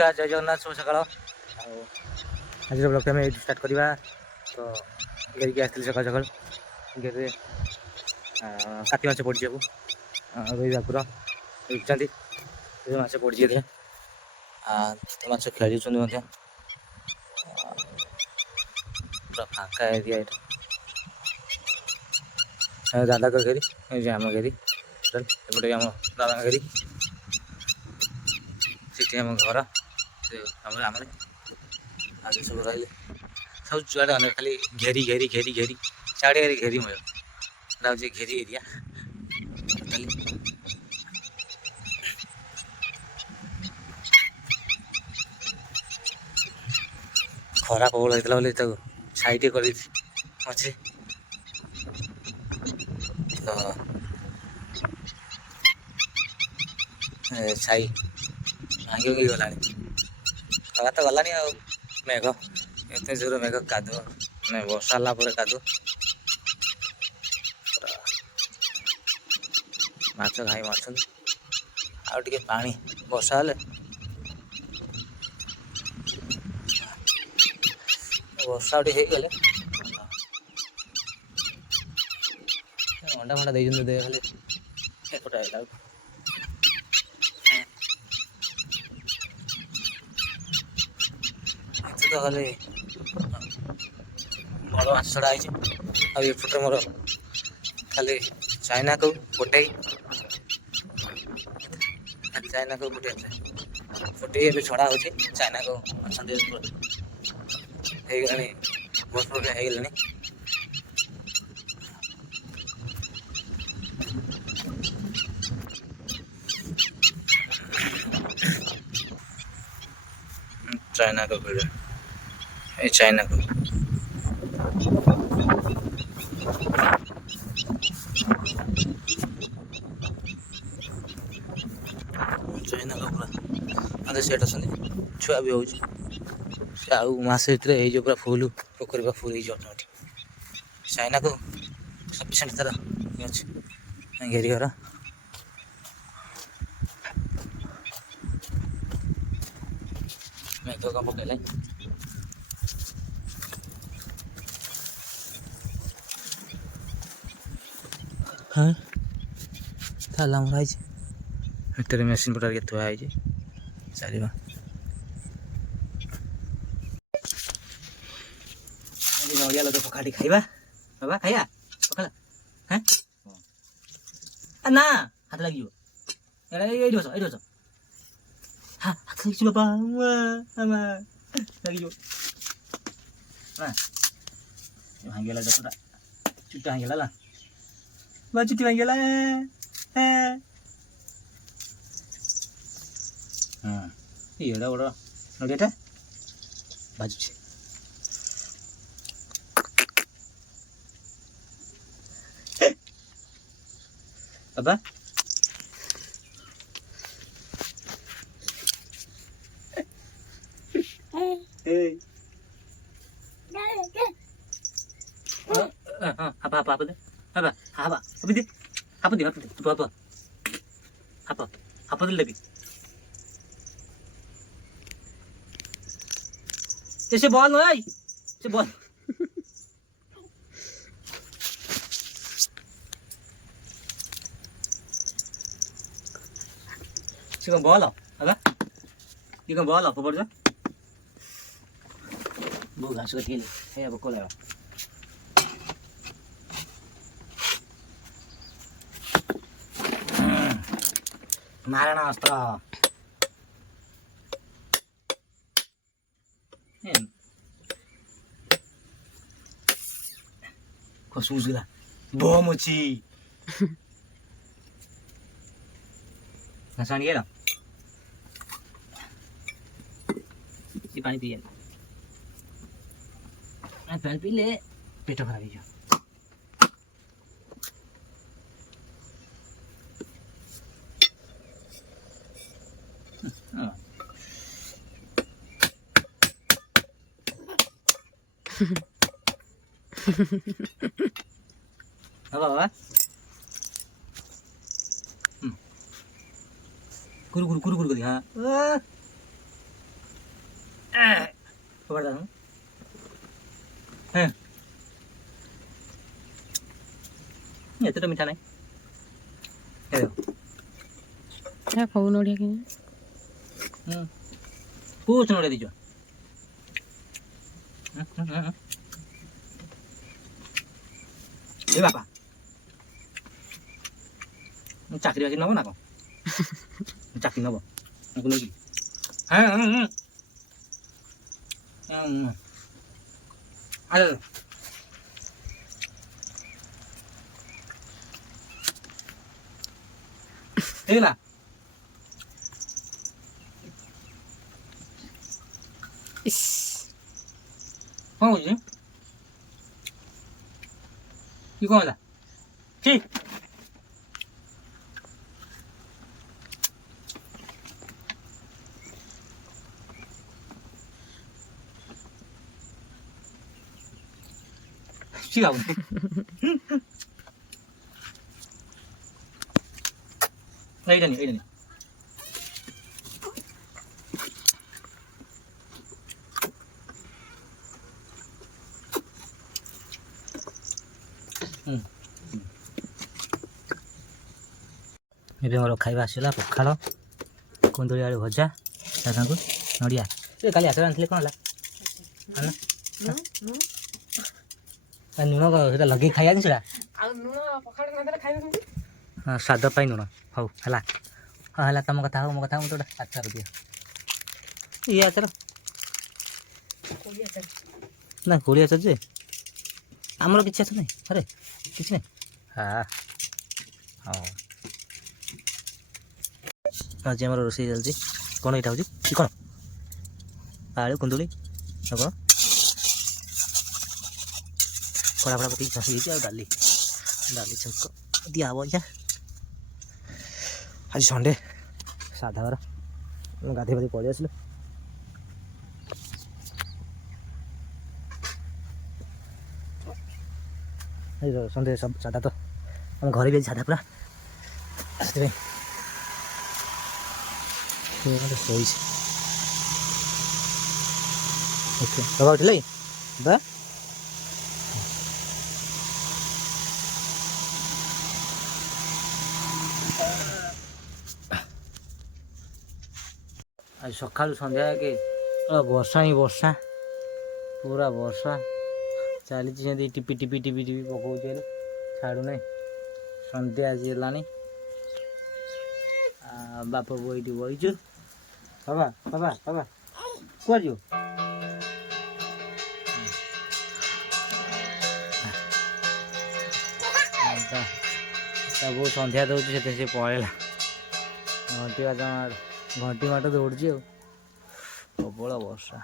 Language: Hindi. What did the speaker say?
नमस्कार जय जगन्नाथ शुभ सकाल आज ब्लॉग टाइम स्टार्ट करवा तो घेरिकी आसती सकाल सकाल घेरे काटी माछ पड़ी रोही भाकुर रुचुं माछ पड़ी माछ खेल पूरा फाँका एरिया दादा घेरी आम घेरी एपटे आम दादा घेरी सीटी आम घर आम आगे सब रही सब जुआड़े अनेक खाली घेरी घेरी घेरी घेरी चाड़े घेरी मय हूँ घेरी एरिया खरा प्रबल होता बोली छाई कर मझे तो छाई भांगी गला खरा तो गलानी मेघ एत जोर मेघ कादु मैं वर्षा पर कादु माछ घाई मार आगे पानी वर्षा हेले वर्षा गले अंडा फंडा दे खाली एपटा तो खाली बड़ माछ छड़ा है आउटे मोर खाली चाइना को गोटे चाइना को गोटे गोटे छड़ा हो चाइना को अच्छा गला बहुत प्रकार हो गला चाइना को भिड़ चाइना को चाइना को पूरा मतलब सेट आस छुआ भी हो मस भर हो पूरा फुल पोखरी पूरा फुल ऑटोमेटिक चाइना को सफिशिएंट तार अच्छे घेरी घर मेघ कम पकड़े हाँ ताला मर मेसीन पटार के थुआ चलवा नड़िया लगे पखाड़ी खाइबा बाबा खाइया पखाला हाँ ना हाथ लगे हाँ हाथ लगे बाबा लगे भांगेला जपटा चुट्टा भांगेला बा चुट्टी भांगेला हाँ ये बड़ नड़ियाटा बाजुचे बाबा apa deh apa deh apa deh lagi से बॉल है से बॉल से बॉल अब ये कौन बॉल ऊपर जा वो घास का तेल है अब को लगा मारना अस्त्र खुशबू गला बम अच्छी घसाण गया पानी पी पानी पी ले पेट खराब हो बाबा कुरु कुरु कुरु कुरु हाँ खबर दादा हैं ये तो मीठा नहीं है क्या खाऊ नड़िया के कुछ नड़े दीजो ए बापा चाकरी बाकरी नब ना कौन चाकरी नब नहीं हाँ अरे हेला इस कौन होजी ये कौन है ठीक ठीक है এইটা নি ଏବେ ମୋର ଖାଇବା ଆସିଲା ପଖାଳ କୁନ୍ଦୁରି ଆଳୁ ଭଜା ତା ସାଙ୍ଗକୁ ନଡ଼ିଆ ଏ କାଲି ଆଚାର ଆଣିଥିଲେ କ'ଣ ହେଲା ଲୁଣ ସେଟା ଲଗେଇକି ଖାଇବା ଜିନିଷଟା ହଁ ସ୍ୱାଦ ପାଇଁ ଲୁଣ ହଉ ହେଲା ହଁ ହେଲା ତମ କଥା ହଉ ମୋ କଥା ମୁଁ ତ ଗୋଟେ ଆଚାର ଦିଅ ଇଏ ଆଚାର ନା କୋଳି ଆଚାର ଯେ ଆମର କିଛି ଆଚାର ନାହିଁ ଆରେ କିଛି ନାହିଁ ହଁ ହଉ ଆଜି ଆମର ରୋଷେଇ ଚାଲିଛି କ'ଣ ଏଇଟା ହେଉଛି କି କ'ଣ ଆଳୁ କୁନ୍ଦୁଳି ଆଉ କ'ଣ କଳା ଫଳା ପକେଇକି ଚାଷି ହେଇଛି ଆଉ ଡାଲି ଛୁଙ୍କ ଦିଆହବ ଆଜ୍ଞା ଆଜି ସଣ୍ଡେ ସାଧା ବାର ଗାଧୋଇ ପାଧି ପଳେଇ ଆସିଲୁ ସଣ୍ଡେ ସାଧା ତ ଆମ ଘରେ ବି ଆଜି ସାଧା ପୁରା ସେଥିପାଇଁ ଶୋଇଛି ଓକେ ବାବା ଉଠିଲେ ବା आज सका सन्ध्या के वर्षा ही वर्षा पूरा वर्षा चली टिपी टिपी टिपी टिपी पकाऊ छाड़ू ना सन्ध्या आज है बाप बो ये बहीचु बाबा बाबा बाबा कुआ जो बहुत सन्ध्या दौर से पलैला घंटी माट दौड़ी प्रबल वर्षा।